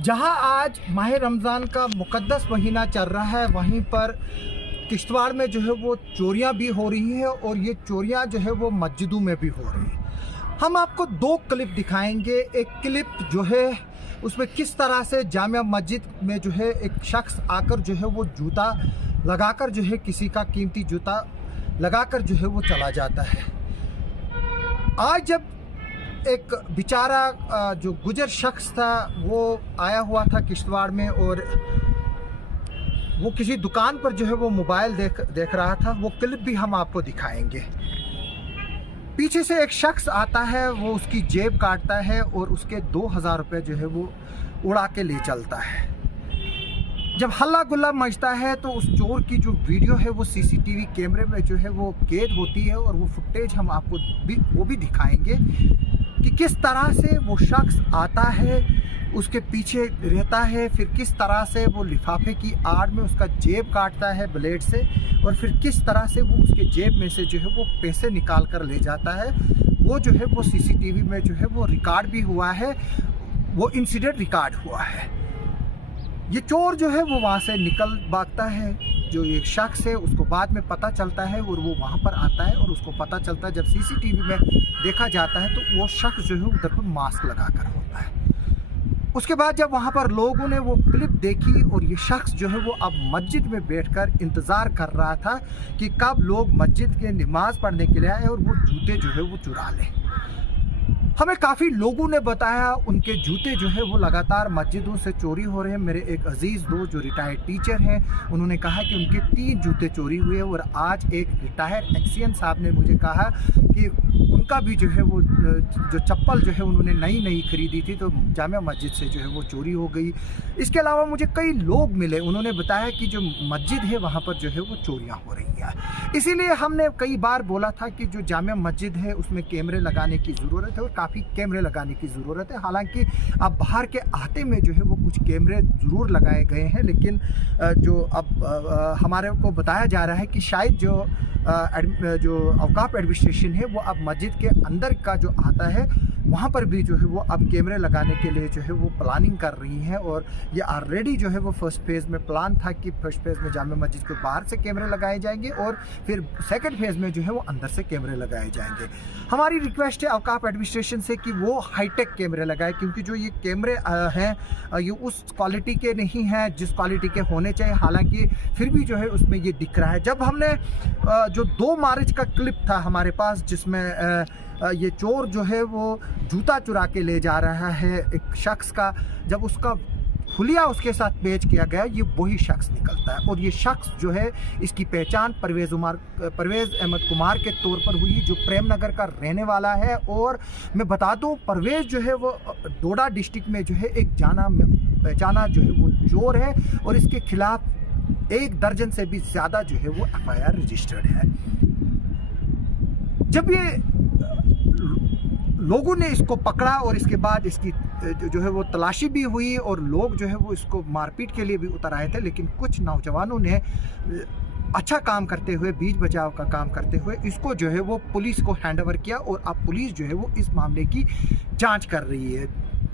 जहां आज माह रमज़ान का मुक़द्दस महीना चल रहा है, वहीं पर किश्तवाड़ में जो है वो चोरियां भी हो रही हैं और ये चोरियां जो है वो मस्जिदों में भी हो रही हैं। हम आपको दो क्लिप दिखाएंगे। एक क्लिप जो है उसमें किस तरह से जामिया मस्जिद में जो है एक शख्स आकर जो है वो जूता लगाकर जो है किसी का कीमती जूता लगाकर जो है वो चला जाता है। आज जब एक बेचारा जो गुजर शख्स था वो आया हुआ था किश्तवाड़ में और वो किसी दुकान पर जो है वो मोबाइल देख रहा था। वो क्लिप भी हम आपको दिखाएंगे। पीछे से एक शख्स आता है, वो उसकी जेब काटता है और उसके 2000 रुपये जो है वो उड़ा के ले चलता है। जब हल्ला गुल्ला मचता है तो उस चोर की जो वीडियो है वो सीसीटीवी कैमरे में जो है वो कैद होती है और वो फुटेज हम आपको वो भी दिखाएंगे कि किस तरह से वो शख्स आता है, उसके पीछे रहता है, फिर किस तरह से वो लिफाफे की आड़ में उसका जेब काटता है ब्लेड से और फिर किस तरह से वो उसके जेब में से जो है वो पैसे निकाल कर ले जाता है। वो जो है वो सीसीटीवी में जो है वो रिकॉर्ड भी हुआ है, वो इंसिडेंट रिकॉर्ड हुआ है। ये चोर जो है वो वहाँ से निकल भागता है। जो एक शख्स है उसको बाद में पता चलता है और वो वहाँ पर आता है और उसको पता चलता है, जब सीसीटीवी में देखा जाता है तो वो शख्स जो है उधर पर मास्क लगा कर होता है। उसके बाद जब वहाँ पर लोगों ने वो क्लिप देखी और ये शख्स जो है वो अब मस्जिद में बैठकर इंतज़ार कर रहा था कि कब लोग मस्जिद के नमाज पढ़ने के लिए आए और वो जूते जो है वो चुरा लें। हमें काफ़ी लोगों ने बताया उनके जूते जो है वो लगातार मस्जिदों से चोरी हो रहे हैं। मेरे एक अजीज़ दोस्त जो रिटायर्ड टीचर हैं, उन्होंने कहा कि उनके 3 जूते चोरी हुए और आज एक रिटायर्ड एक्सियन साहब ने मुझे कहा कि उनका भी जो है वो जो चप्पल जो है उन्होंने नई खरीदी थी तो जामिया मस्जिद से जो है वो चोरी हो गई। इसके अलावा मुझे कई लोग मिले, उन्होंने बताया कि जो मस्जिद है वहाँ पर जो है वो चोरियाँ हो रही हैं। इसीलिए हमने कई बार बोला था कि जो जामिया मस्जिद है उसमें कैमरे लगाने की ज़रूरत है और काफ़ी कैमरे लगाने की ज़रूरत है। हालांकि अब बाहर के अहाते में जो है वो कुछ कैमरे ज़रूर लगाए गए हैं, लेकिन जो अब हमारे को बताया जा रहा है कि शायद जो औकाफ एडमिनिस्ट्रेशन है वो अब मस्जिद के अंदर का जो आता है वहाँ पर भी जो है वो अब कैमरे लगाने के लिए जो है वो प्लानिंग कर रही हैं। और ये ऑलरेडी जो है वो फर्स्ट फेज़ में प्लान था कि फर्स्ट फेज़ में जामिया मस्जिद के बाहर से कैमरे लगाए जाएंगे और फिर सेकंड फेज़ में जो है वो अंदर से कैमरे लगाए जाएंगे। हमारी रिक्वेस्ट है औकाफ एडमिनिस्ट्रेशन से कि वो हाईटेक कैमरे लगाए, क्योंकि जो ये कैमरे हैं ये उस क्वालिटी के नहीं हैं जिस क्वालिटी के होने चाहिए। हालांकि फिर भी जो है उसमें ये दिख रहा है। जब हमने जो 2 मार्च का क्लिप था हमारे पास जिसमें ये चोर जो है वो जूता चुरा के ले जा रहा है एक शख्स का, जब उसका हुलिया उसके साथ पेश किया गया, ये वही शख्स निकलता है और ये शख्स जो है इसकी पहचान परवेज़ अहमद कुमार के तौर पर हुई, जो प्रेम नगर का रहने वाला है। और मैं बता दूं परवेज़ जो है वो डोडा डिस्ट्रिक्ट में जो है एक जाना पहचाना जो है वो चोर है और इसके खिलाफ 1 दर्जन से भी ज़्यादा जो है वो FIR रजिस्टर्ड है। जब ये लोगों ने इसको पकड़ा और इसके बाद इसकी जो है वो तलाशी भी हुई और लोग जो है वो इसको मारपीट के लिए भी उतर आए थे, लेकिन कुछ नौजवानों ने अच्छा काम करते हुए, बीच बचाव का काम करते हुए इसको जो है वो पुलिस को हैंडओवर किया और अब पुलिस जो है वो इस मामले की जांच कर रही है।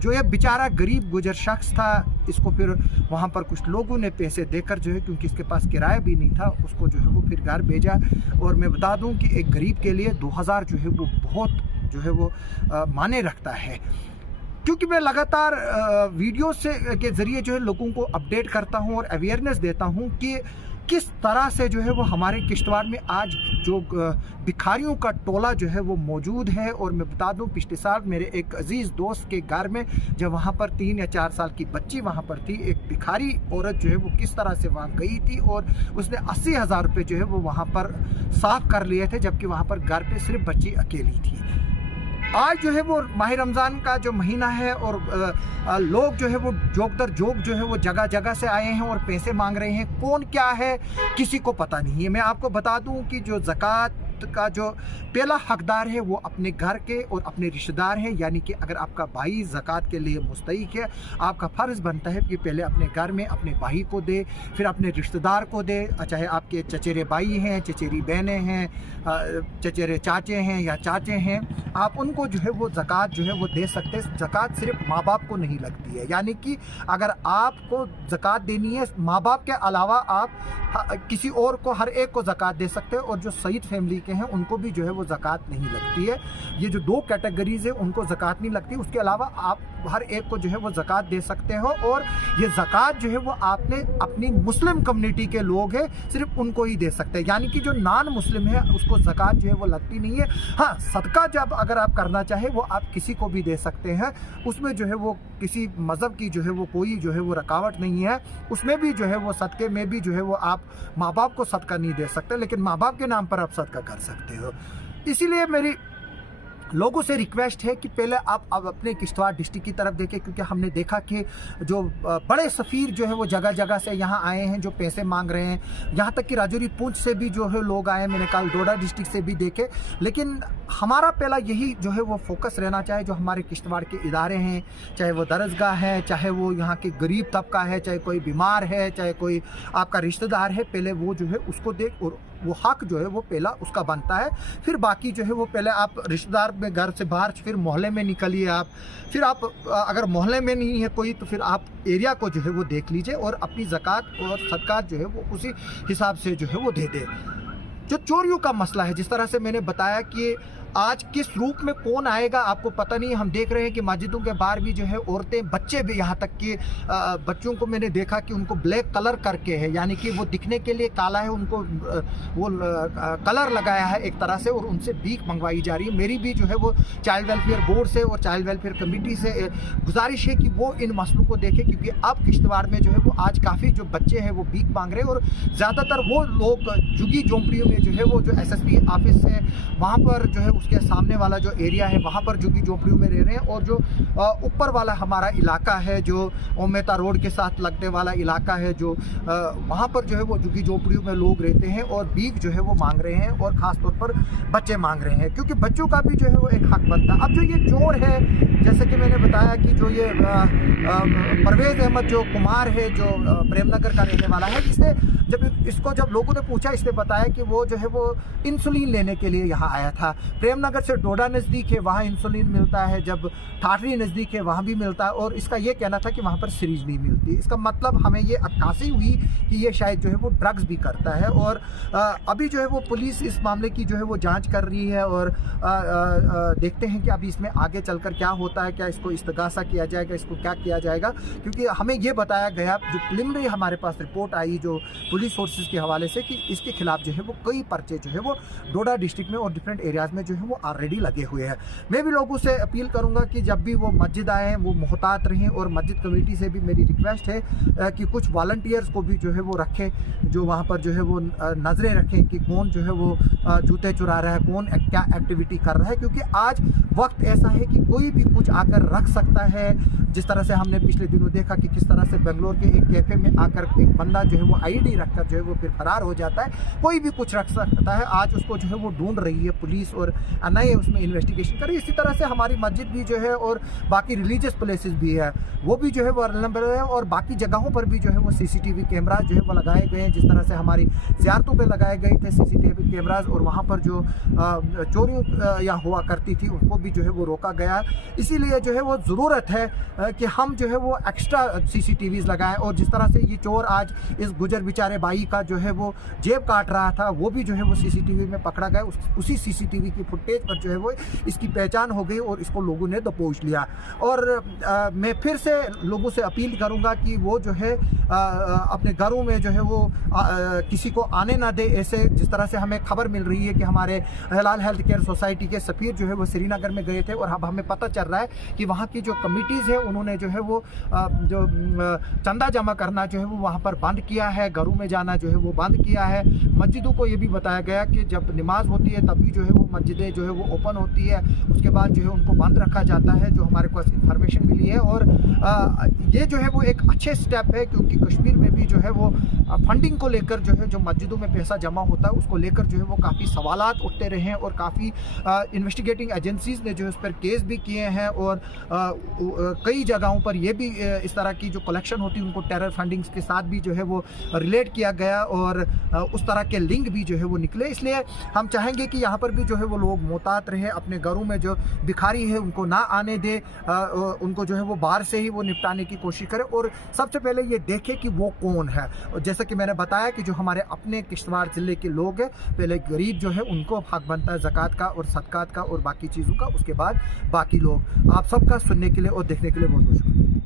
जो ये बेचारा गरीब गुजर शख्स था, इसको फिर वहाँ पर कुछ लोगों ने पैसे देकर जो है, क्योंकि इसके पास किराया भी नहीं था, उसको जो है वो फिर घर भेजा। और मैं बता दूं कि एक गरीब के लिए 2000 जो है वो बहुत जो है वो माने रखता है, क्योंकि मैं लगातार वीडियो से के ज़रिए जो है लोगों को अपडेट करता हूं और अवेयरनेस देता हूं कि किस तरह से जो है वो हमारे किश्तवाड़ में आज जो भिखारियों का टोला जो है वो मौजूद है। और मैं बता दूं पिछले साल मेरे एक अजीज़ दोस्त के घर में जब वहाँ पर 3 या 4 साल की बच्ची वहाँ पर थी, एक भिखारी औरत जो है वो किस तरह से वहाँ गई थी और उसने 80,000 रुपये जो है वो वहाँ पर साफ़ कर लिए थे, जबकि वहाँ पर घर पे सिर्फ बच्ची अकेली थी। आज जो है वो माह रमज़ान का जो महीना है और लोग जो है वो जोक दर जोक जो है वो जगह जगह से आए हैं और पैसे मांग रहे हैं। कौन क्या है किसी को पता नहीं है। मैं आपको बता दूं कि जो ज़कात ज़कात का जो पहला हकदार है वो अपने घर के और अपने रिश्तेदार हैं। यानी कि अगर आपका भाई ज़कात के लिए मुस्तहिक है, आपका फ़र्ज़ बनता है कि पहले अपने घर में अपने भाई को दे, फिर अपने रिश्तेदार को दे, चाहे आपके चचेरे भाई हैं, चचेरी बहनें हैं, चचेरे चाचे हैं या चाचे हैं, आप उनको जो है वो ज़कात जो है वो दे सकते हैं। ज़कात सिर्फ माँ बाप को नहीं लगती है, यानी कि अगर आपको ज़कात देनी है, माँ बाप के अलावा आप किसी और को, हर एक को ज़कात दे सकते हैं। और जो सईद फैमिली के हैं उनको भी जो है वो ज़कात नहीं लगती है। ये जो दो कैटेगरीज है उनको ज़कात नहीं लगती, उसके अलावा आप हर एक को जो है वो ज़कात दे सकते हो। और ये ज़कात जो है वो आपने अपनी मुस्लिम कम्युनिटी के लोग हैं सिर्फ उनको ही दे सकते हैं, यानी कि जो नॉन मुस्लिम है उसको ज़कात जो है वो लगती नहीं है। हाँ, सदका जब अगर आप करना चाहे वो आप किसी को भी दे सकते हैं, उसमें जो है वो किसी मज़हब की जो है वो कोई जो है वो रुकावट नहीं है। उसमें भी जो है वो सदक़े में भी जो है वो आप माँ बाप को सदका नहीं दे सकते, लेकिन माँ बाप के नाम पर आप सदका कर सकते हो। इसीलिए मेरी लोगों से रिक्वेस्ट है कि पहले आप अब अपने किश्तवाड़ डिस्ट्रिक्ट की तरफ देखें, क्योंकि हमने देखा कि जो बड़े सफ़ीर जो है वो जगह जगह से यहाँ आए हैं जो पैसे मांग रहे हैं। यहाँ तक कि राजौरी पूंछ से भी जो है लोग आए, मैंने कल डोडा डिस्ट्रिक्ट से भी देखे। लेकिन हमारा पहला यही जो है वो फोकस रहना चाहिए, जो हमारे किश्तवाड़ के इदारे हैं, चाहे वो दरसगाह है, चाहे वो यहाँ के गरीब तबका है, चाहे कोई बीमार है, चाहे कोई आपका रिश्तेदार है, पहले वो जो है उसको देख, और वो हक जो है वो पहला उसका बनता है। फिर बाकी जो है वो पहले आप रिश्तेदार में घर से बाहर, फिर मोहल्ले में निकलिए आप, फिर आप अगर मोहल्ले में नहीं है कोई तो फिर आप एरिया को जो है वो देख लीजिए और अपनी ज़कात और सदक़ात जो है वो उसी हिसाब से जो है वो दे दे। जो चोरियों का मसला है, जिस तरह से मैंने बताया कि आज किस रूप में कौन आएगा आपको पता नहीं। हम देख रहे हैं कि मस्जिदों के बाहर भी जो है औरतें, बच्चे भी, यहाँ तक कि बच्चों को मैंने देखा कि उनको ब्लैक कलर करके है, यानी कि वो दिखने के लिए काला है, उनको वो कलर लगाया है एक तरह से, और उनसे भीख मंगवाई जा रही है। मेरी भी जो है वो चाइल्ड वेलफेयर बोर्ड से और चाइल्ड वेलफेयर कमेटी से गुजारिश है कि वो इन मसलों को देखें, क्योंकि अब किश्तवाड़ में जो है वो आज काफ़ी जो बच्चे हैं वो भीख मांग रहे हैं, और ज़्यादातर वो लोग झुग्गी झोंपड़ियों में जो है वो जो SSP ऑफिस है वहाँ पर जो है उसके सामने वाला जो एरिया है वहाँ पर झुग्गी झोंपड़ियों में रह रहे हैं। और जो ऊपर वाला हमारा इलाका है, जो ओमेता रोड के साथ लगने वाला इलाका है, जो वहाँ पर जो है वो झुग्गी झोंपड़ियों में लोग रहते हैं और भीख जो है वो मांग रहे हैं, और ख़ास तौर पर बच्चे मांग रहे हैं, क्योंकि बच्चों का भी जो है वो एक हक बनता है। अब जो ये चोर है, जैसे कि मैंने बताया कि जो ये परवेज़ अहमद जो कुमार है, जो प्रेमनगर का रहने वाला है, जब लोगों ने पूछा, इसने बताया कि वो जो है वो इंसुलिन लेने के लिए यहाँ आया था। प्रेमनगर से डोडा नज़दीक है, वहाँ इंसुलिन मिलता है, जब ठाठरी नज़दीक है वहाँ भी मिलता है, और इसका ये कहना था कि वहाँ पर सीरीज नहीं मिलती। इसका मतलब हमें ये अक्कासी हुई कि ये शायद जो है वो ड्रग्स भी करता है। और अभी जो है वो पुलिस इस मामले की जो है वो जांच कर रही है, और देखते हैं कि अभी इसमें आगे चलकर क्या होता है, क्या इसको इस्तगासा किया जाएगा, इसको क्या किया जाएगा। क्योंकि हमें ये बताया गया, जो प्रिलिमिनरी हमारे पास रिपोर्ट आई जो पुलिस सोर्सेज के हवाले से, कि इसके खिलाफ जो है वो कई पर्चे जो है वो डोडा डिस्ट्रिक्ट में और डिफरेंट एरियाज़ में जो है वो ऑलरेडी लगे हुए हैं। मैं भी लोगों से अपील करूंगा कि जब भी वो मस्जिद आए वो मुहतात रहें, और मस्जिद कमेटी से भी मेरी रिक्वेस्ट है कि कुछ वॉलंटियर्स को भी जो है वो रखें, जो वहाँ पर जो है वो नज़रें रखें कि कौन जो है वो जूते चुरा रहा है, कौन क्या एक्टिविटी कर रहा है। क्योंकि आज वक्त ऐसा है कि कोई भी कुछ आकर रख सकता है। जिस तरह से हमने पिछले दिनों देखा कि किस तरह से बेंगलोर के एक कैफ़े में आकर एक बंदा जो है वो ID रखकर जो है वो फिर फरार हो जाता है। कोई भी कुछ रख सकता है। आज उसको जो है वो ढूंढ रही है पुलिस, और नए उसमें इन्वेस्टिगेशन कर रही है। इसी तरह से हमारी मस्जिद भी जो है और बाकी रिलीजियस प्लेसेस भी है, वो भी जो है वो नंबर है, और बाकी जगहों पर भी जो है वो CCTV कैमराज जो है वो लगाए गए हैं। जिस तरह से हमारी ज़ियारतों पे लगाए गए थे CCTV कैमराज, और वहाँ पर जो चोरियाँ या हुआ करती थी उनको भी जो है वो रोका गया। इसीलिए जो है वो ज़रूरत है कि हम जो है वो एक्स्ट्रा CCTVs लगाएं। और जिस तरह से ये चोर आज इस गुजर बेचारे भाई का जो है वो जेब काट रहा था, वो भी जो है वो CCTV में पकड़ा गया। उसी CCTV की फुटेज पर जो है वो इसकी पहचान हो गई और इसको लोगों ने दबोच लिया। और मैं फिर से लोगों से अपील करूंगा कि वो जो है अपने घरों में जो है वो किसी को आने ना दे ऐसे। जिस तरह से हमें खबर मिल रही है कि हमारे हलाल हेल्थ केयर सोसाइटी के सफ़ीर जो है वो श्रीनगर में गए थे, और अब हमें पता चल रहा है कि वहाँ की जो कमिटीज़ है उन्होंने जो है वो जो चंदा जमा करना जो है वो वहाँ पर बंद किया है, घरों में जाना जो है वो बंद किया है। मस्जिदों को ये भी बताया गया कि जब नमाज होती है तभी जो है वो मस्जिदें जो है वो ओपन होती है, उसके बाद जो है उनको बंद रखा जाता है, जो हमारे पास इंफॉर्मेशन मिली है। और ये जो है वो एक अच्छे स्टेप है, क्योंकि कश्मीर में भी जो है वो फंडिंग को लेकर जो है जो मस्जिदों में पैसा जमा होता है उसको लेकर जो है वो काफ़ी सवालात उठते रहे हैं, और काफ़ी इन्वेस्टिगेटिंग एजेंसीज़ ने जो है उस पर केस भी किए हैं, और कई जगहों पर ये भी इस तरह की जो कलेक्शन होती है उनको टेरर फंडिंग्स के साथ भी जो है वो रिलेट किया गया, और उस तरह के लिंक भी जो है वो निकले। इसलिए हम चाहेंगे कि यहाँ पर भी जो है वो लोग मोहतात रहे, अपने घरों में जो भिखारी है उनको ना आने दे, उनको जो है वो बाहर से ही वो निपटाने की कोशिश करें, और सबसे पहले ये देखें कि वो कौन है। और जैसा कि मैंने बताया कि जो हमारे अपने किश्तवाड़ ज़िले के लोग हैं, पहले गरीब जो है उनको हक बनता है ज़कात का और सदकात का और बाकी चीज़ों का, उसके बाद बाकी लोग। आप सबका सुनने के लिए और देखने के लिए बहुत बहुत शुक्रिया।